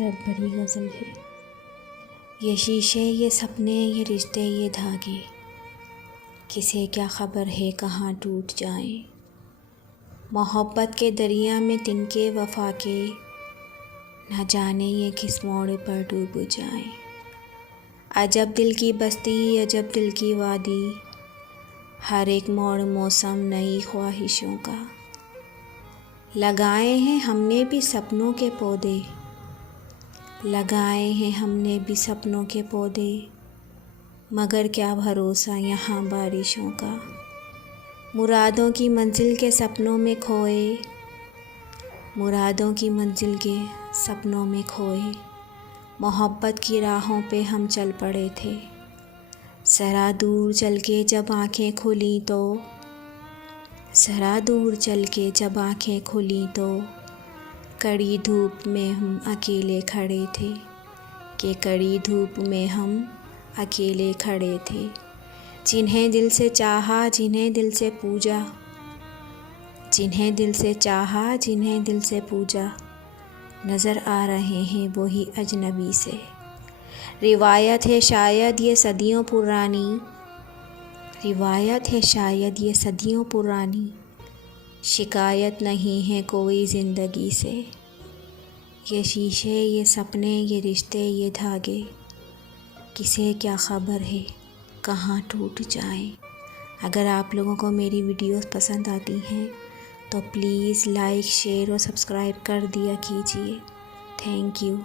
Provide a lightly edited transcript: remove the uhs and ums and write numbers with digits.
दर्द भरी गज़ल है। ये शीशे ये सपने ये रिश्ते ये धागे, किसे क्या ख़बर है कहाँ टूट जाएं। मोहब्बत के दरिया में तिनके वफ़ा के, न जाने ये किस मोड़ पर डूब जाएं। अजब दिल की बस्ती अजब दिल की वादी, हर एक मोड़ मौसम नई ख्वाहिशों का। लगाए हैं हमने भी सपनों के पौधे, लगाए हैं हमने भी सपनों के पौधे, मगर क्या भरोसा यहाँ बारिशों का। मुरादों की मंजिल के सपनों में खोए, मुरादों की मंजिल के सपनों में खोए, मोहब्बत की राहों पे हम चल पड़े थे। ज़रा दूर चल के जब आँखें खुली तो, ज़रा दूर चल के जब आँखें खुली तो, कड़ी धूप में हम अकेले खड़े थे, कि कड़ी धूप में हम अकेले खड़े थे। जिन्हें दिल से चाहा जिन्हें दिल से पूजा, जिन्हें दिल से चाहा जिन्हें दिल से पूजा, नज़र आ रहे हैं वही अजनबी से। रिवायत है शायद ये सदियों पुरानी, रिवायत है शायद ये सदियों पुरानी, शिकायत नहीं है कोई ज़िंदगी से। ये शीशे ये सपने ये रिश्ते ये धागे, किसे क्या ख़बर है कहाँ टूट जाएं। अगर आप लोगों को मेरी वीडियोस पसंद आती हैं तो प्लीज़ लाइक शेयर और सब्सक्राइब कर दिया कीजिए। Thank you.